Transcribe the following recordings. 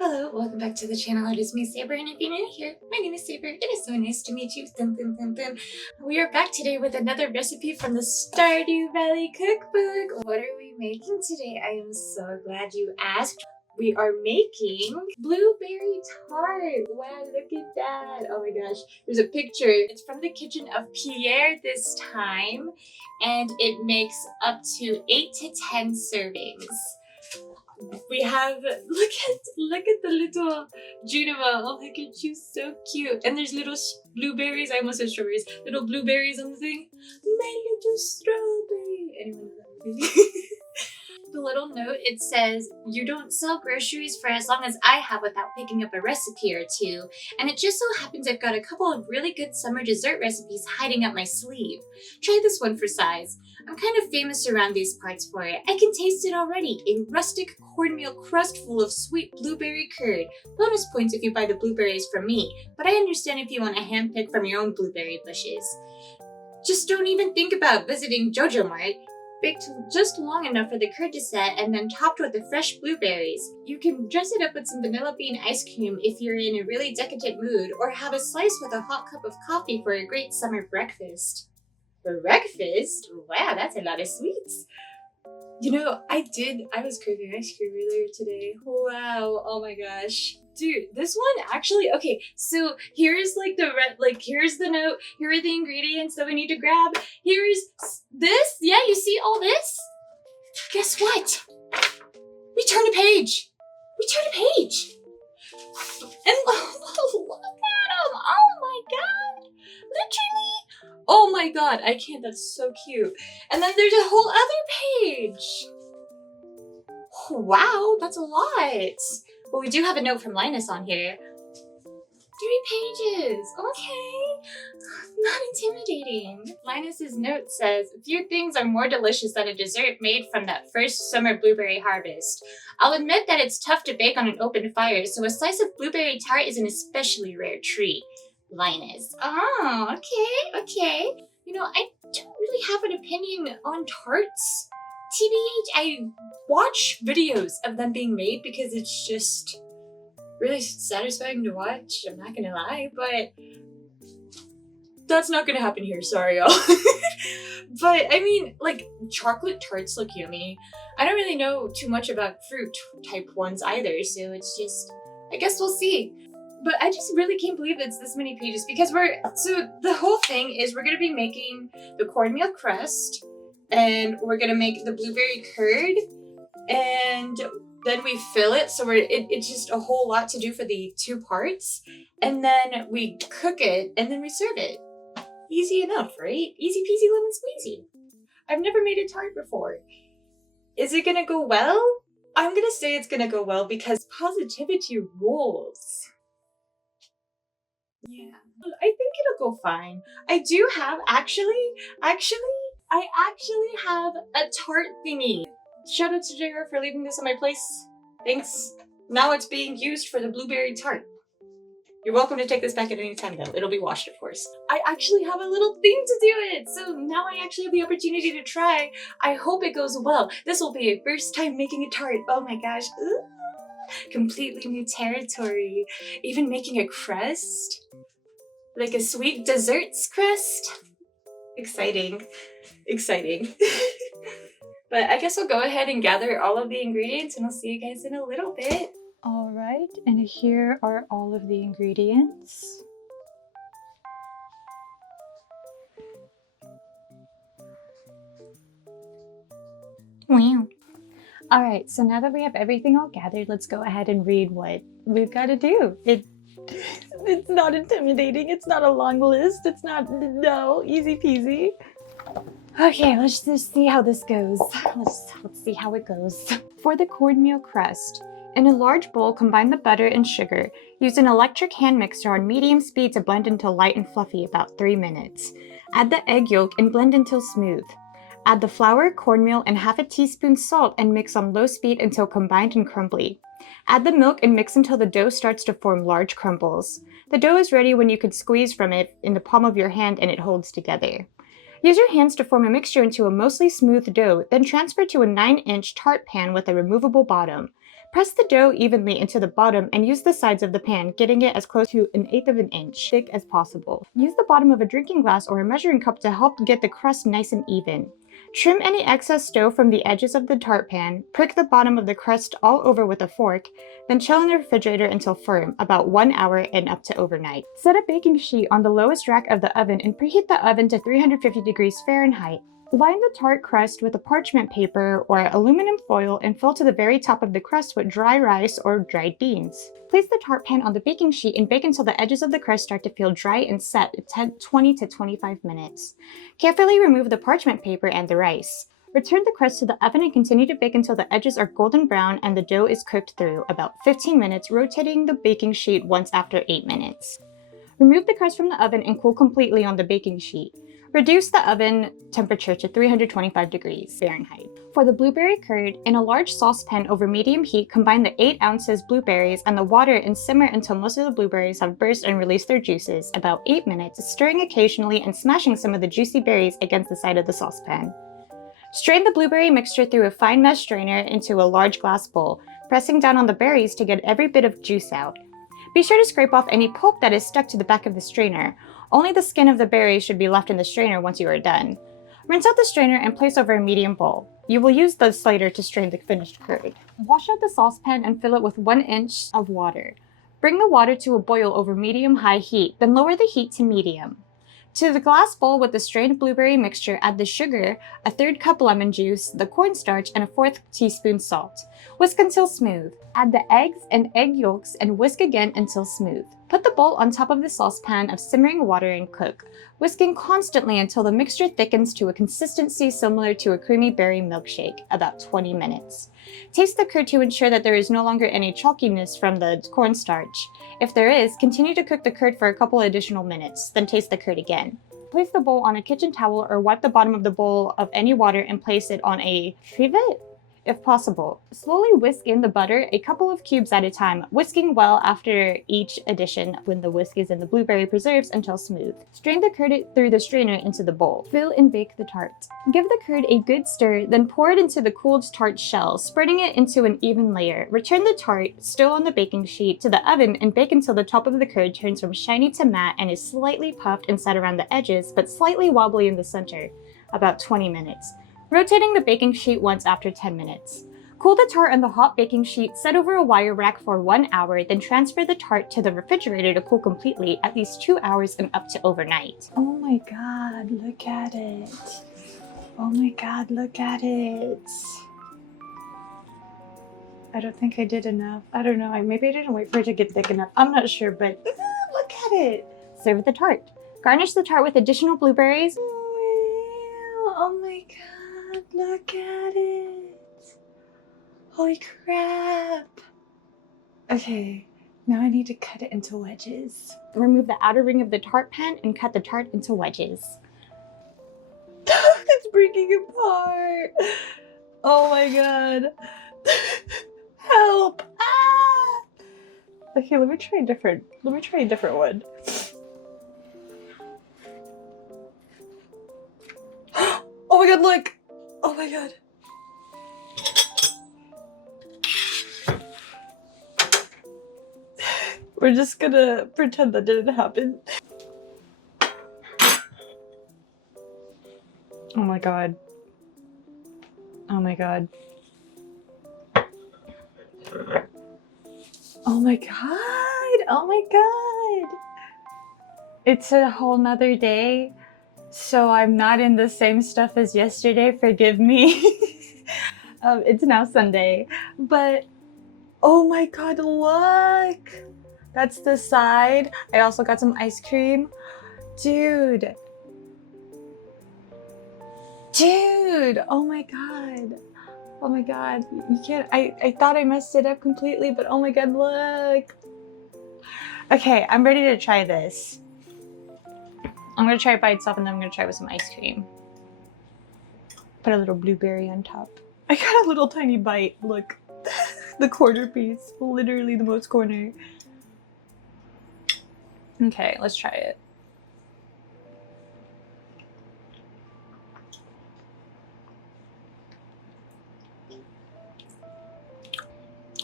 Hello, welcome back to the channel. It is me, Saber, and if you're new here, my name is Saber. It is so nice to meet you. Dun, dun, dun, dun. We are back today with another recipe from the Stardew Valley Cookbook. What are we making today? I am so glad you asked. We are making blueberry tart. Wow, look at that. Oh my gosh. There's a picture. It's from the kitchen of Pierre this time, and it makes up to 8 to 10 servings. We have look at the little Junima. Oh my god, she's so cute. And there's little blueberries. I almost said strawberries. Little blueberries on the thing. My little strawberry. Anyone know that movie? The little note, it says, "You don't sell groceries for as long as I have without picking up a recipe or two." And it just so happens I've got a couple of really good summer dessert recipes hiding up my sleeve. Try this one for size. I'm kind of famous around these parts for it. I can taste it already. A rustic cornmeal crust full of sweet blueberry curd. Bonus points if you buy the blueberries from me, but I understand if you want to handpick from your own blueberry bushes. Just don't even think about visiting Jojo Mart. Baked just long enough for the curd to set and then topped with the fresh blueberries. You can dress it up with some vanilla bean ice cream if you're in a really decadent mood, or have a slice with a hot cup of coffee for a great summer breakfast. Breakfast? Wow, that's a lot of sweets. You know, I was craving ice cream earlier today. Wow, oh my gosh. Dude, this one actually, okay, so here's like here's the note, here are the ingredients that we need to grab. Here's this, yeah, you see all this? Guess what? We turn a page. And look at them, oh my god, literally. Oh my god, I can't, that's so cute. And then there's a whole other page. Wow, that's a lot. Well, we do have a note from Linus on here. 3 pages, okay. Not intimidating. Linus's note says, "Few things are more delicious than a dessert made from that first summer blueberry harvest. I'll admit that it's tough to bake on an open fire, so a slice of blueberry tart is an especially rare treat." Linus. Oh, okay. You know, I don't really have an opinion on tarts. TBH, I watch videos of them being made because it's just really satisfying to watch, I'm not gonna lie, but that's not gonna happen here, sorry y'all. But I mean, like, chocolate tarts look yummy. I don't really know too much about fruit type ones either, so it's just, I guess we'll see. But I just really can't believe it's this many pages because so the whole thing is we're gonna be making the cornmeal crust, and we're gonna make the blueberry curd, and then we fill it, so it's just a whole lot to do for the 2 parts, and then we cook it, and then we serve it. Easy enough, right? Easy peasy lemon squeezy. I've never made a tart before. Is it gonna go well? I'm gonna say it's gonna go well because positivity rules. Yeah, I think it'll go fine. I do have, I actually have a tart thingy. Shout out to JR for leaving this on my place. Thanks. Now it's being used for the blueberry tart. You're welcome to take this back at any time though. It'll be washed, of course. I actually have a little thing to do it, so now I actually have the opportunity to try. I hope it goes well. This will be a first time making a tart. Oh my gosh. Ooh. Completely new territory. Even making a crust? Like a sweet desserts crust? Exciting. But I guess I'll go ahead and gather all of the ingredients and I'll see you guys in a little bit. All right, and here are all of the ingredients. Wow. All right, so now that we have everything all gathered, let's go ahead and read what we've got to do. It's not intimidating. It's not a long list. It's not, no, easy peasy. Okay, let's just see how this goes. Let's see how it goes. For the cornmeal crust, in a large bowl, combine the butter and sugar. Use an electric hand mixer on medium speed to blend until light and fluffy, about 3 minutes. Add the egg yolk and blend until smooth. Add the flour, cornmeal, and half a teaspoon salt and mix on low speed until combined and crumbly. Add the milk and mix until the dough starts to form large crumbles. The dough is ready when you can squeeze from it in the palm of your hand and it holds together. Use your hands to form a mixture into a mostly smooth dough, then transfer to a 9-inch tart pan with a removable bottom. Press the dough evenly into the bottom and use the sides of the pan, getting it as close to 1/8 of an inch thick as possible. Use the bottom of a drinking glass or a measuring cup to help get the crust nice and even. Trim any excess dough from the edges of the tart pan, prick the bottom of the crust all over with a fork, then chill in the refrigerator until firm, about 1 hour and up to overnight. Set a baking sheet on the lowest rack of the oven and preheat the oven to 350 degrees Fahrenheit. Line the tart crust with a parchment paper or aluminum foil and fill to the very top of the crust with dry rice or dried beans. Place the tart pan on the baking sheet and bake until the edges of the crust start to feel dry and set at 20 to 25 minutes. Carefully remove the parchment paper and the rice. Return the crust to the oven and continue to bake until the edges are golden brown and the dough is cooked through, about 15 minutes, rotating the baking sheet once after 8 minutes. Remove the crust from the oven and cool completely on the baking sheet. Reduce the oven temperature to 325 degrees Fahrenheit. For the blueberry curd, in a large saucepan over medium heat, combine the 8 ounces blueberries and the water and simmer until most of the blueberries have burst and released their juices, about 8 minutes, stirring occasionally and smashing some of the juicy berries against the side of the saucepan. Strain the blueberry mixture through a fine mesh strainer into a large glass bowl, pressing down on the berries to get every bit of juice out. Be sure to scrape off any pulp that is stuck to the back of the strainer. Only the skin of the berries should be left in the strainer once you are done. Rinse out the strainer and place over a medium bowl. You will use the slater to strain the finished curd. Wash out the saucepan and fill it with 1 inch of water. Bring the water to a boil over medium-high heat, then lower the heat to medium. To the glass bowl with the strained blueberry mixture, add the sugar, a 1/3 cup lemon juice, the cornstarch, and a 1/4 teaspoon salt. Whisk until smooth. Add the eggs and egg yolks and whisk again until smooth. Put the bowl on top of the saucepan of simmering water and cook, whisking constantly until the mixture thickens to a consistency similar to a creamy berry milkshake, about 20 minutes. Taste the curd to ensure that there is no longer any chalkiness from the cornstarch. If there is, continue to cook the curd for a couple additional minutes, then taste the curd again. Place the bowl on a kitchen towel or wipe the bottom of the bowl of any water and place it on a trivet, if possible. Slowly whisk in the butter, a couple of cubes at a time, whisking well after each addition when the whisk is in the blueberry preserves until smooth. Strain the curd through the strainer into the bowl. Fill and bake the tart. Give the curd a good stir, then pour it into the cooled tart shell, spreading it into an even layer. Return the tart, still on the baking sheet, to the oven and bake until the top of the curd turns from shiny to matte and is slightly puffed and set around the edges, but slightly wobbly in the center, about 20 minutes. Rotating the baking sheet once after 10 minutes. Cool the tart on the hot baking sheet, set over a wire rack for 1 hour, then transfer the tart to the refrigerator to cool completely, at least 2 hours and up to overnight. Oh my god, look at it. Oh my god, look at it. I don't think I did enough. I don't know, maybe I didn't wait for it to get thick enough. I'm not sure, but look at it. Serve the tart. Garnish the tart with additional blueberries. Oh my god, look at it. Holy crap. Okay, now I need to cut it into wedges. Remove the outer ring of the tart pan and cut the tart into wedges. It's breaking apart. Oh my god. Help. Ah! Okay, let me try a different one. Oh my god, look! Oh my god. We're just gonna pretend that didn't happen. Oh my god. Oh my god. Oh my god. Oh my god. It's a whole nother day, so I'm not in the same stuff as yesterday. Forgive me. It's now Sunday, but oh my god, look! That's the side. I also got some ice cream. Dude. Dude! Oh my god. Oh my god. You can't. I thought I messed it up completely, but oh my god, look. Okay, I'm ready to try this. I'm gonna try it by itself and then I'm gonna try it with some ice cream. Put a little blueberry on top. I got a little tiny bite. Look. The quarter piece. Literally the most corner. Okay, let's try it.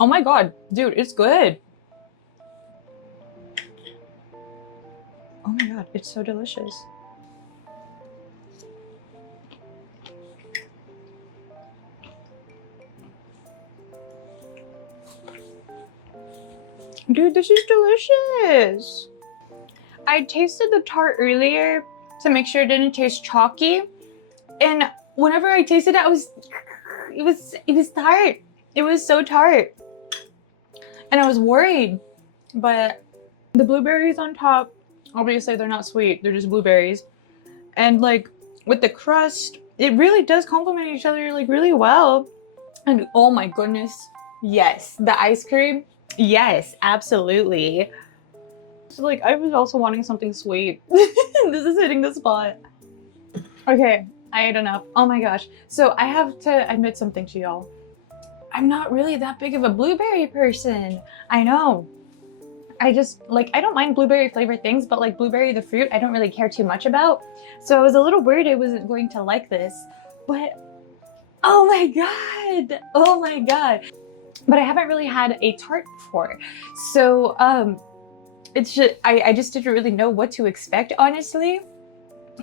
Oh my god, dude, it's good. Oh my god, it's so delicious. Dude, this is delicious. I tasted the tart earlier to make sure it didn't taste chalky. And whenever I tasted it, it was tart. It was so tart. And I was worried, but the blueberries on top, obviously they're not sweet, they're just blueberries. And like with the crust, it really does complement each other like really well. And oh my goodness, yes, the ice cream, yes, absolutely. So like I was also wanting something sweet. This is hitting the spot. Okay, I ate enough. Oh my gosh. So I have to admit something to y'all. I'm not really that big of a blueberry person. I know. I just, like, I don't mind blueberry flavored things, but like blueberry the fruit, I don't really care too much about. So I was a little worried I wasn't going to like this, but oh my god. Oh my god. But I haven't really had a tart before. So, it's just, I just didn't really know what to expect, honestly.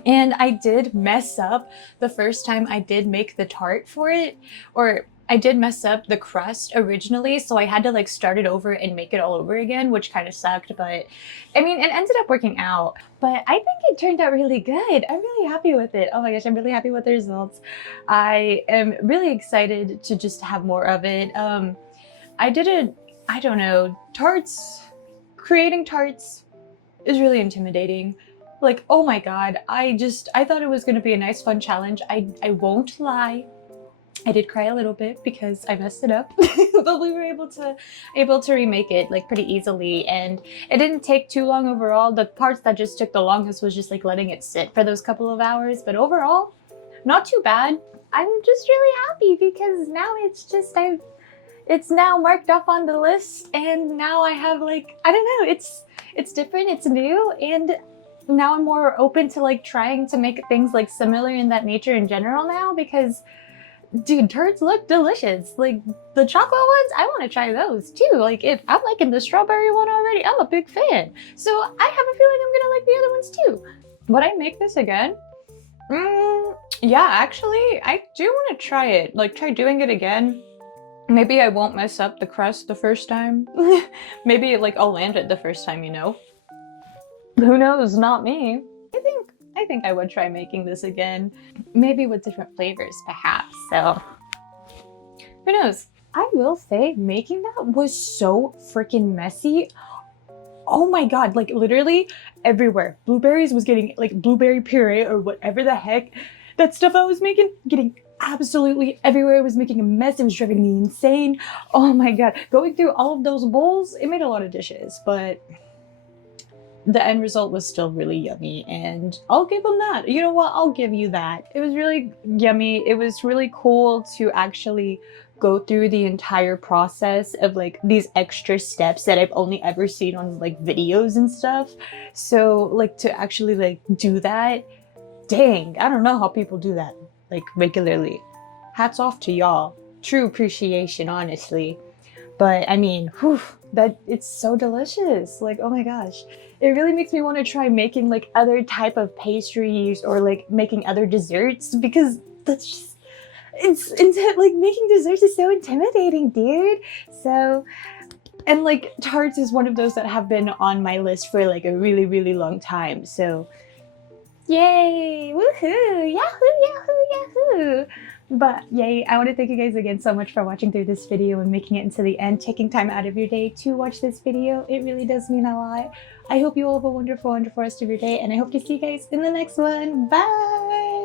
And I did mess up the first time I did make the tart for it, or I did mess up the crust originally, so I had to like start it over and make it all over again, which kind of sucked, but I mean, it ended up working out. But I think it turned out really good. I'm really happy with it. Oh my gosh, I'm really happy with the results. I am really excited to just have more of it. I don't know, creating tarts is really intimidating. Like, oh my god, I thought it was gonna be a nice fun challenge. I won't lie. I did cry a little bit because I messed it up, but we were able to remake it like pretty easily, and it didn't take too long overall. The parts that just took the longest was just like letting it sit for those couple of hours, but overall, not too bad. I'm just really happy because now it's now marked off on the list, and now I have like, I don't know, it's different, it's new, and now I'm more open to like trying to make things like similar in that nature in general now, because dude, tarts look delicious. Like the chocolate ones, I want to try those too. Like if I'm liking the strawberry one already, I'm a big fan. So I have a feeling I'm gonna like the other ones too. Would I make this again? Yeah, actually, I do want to try it. Like try doing it again. Maybe I won't mess up the crust the first time. Maybe like I'll land it the first time, you know? Who knows? Not me. I think I would try making this again. Maybe with different flavors, perhaps. So, who knows? I will say, making that was so freaking messy. Oh my god, like literally everywhere. Blueberries was getting, like blueberry puree or whatever the heck. That stuff I was making, getting absolutely everywhere. It was making a mess. It was driving me insane. Oh my god. Going through all of those bowls, it made a lot of dishes, but the end result was still really yummy, and I'll give them that. You know what? I'll give you that. It was really yummy. It was really cool to actually go through the entire process of like these extra steps that I've only ever seen on like videos and stuff. So like to actually like do that, dang, I don't know how people do that like regularly. Hats off to y'all. True appreciation, honestly. But I mean, whew, that it's so delicious. Like, oh my gosh. It really makes me want to try making like other type of pastries or like making other desserts, because that's just, like making desserts is so intimidating, dude. So, and like tarts is one of those that have been on my list for like a really, really long time. So, yay, woohoo, yahoo, yahoo, yahoo. But yay, I want to thank you guys again so much for watching through this video and making it into the end, taking time out of your day to watch this video. It really does mean a lot. I hope you all have a wonderful, wonderful rest of your day, and I hope to see you guys in the next one. Bye!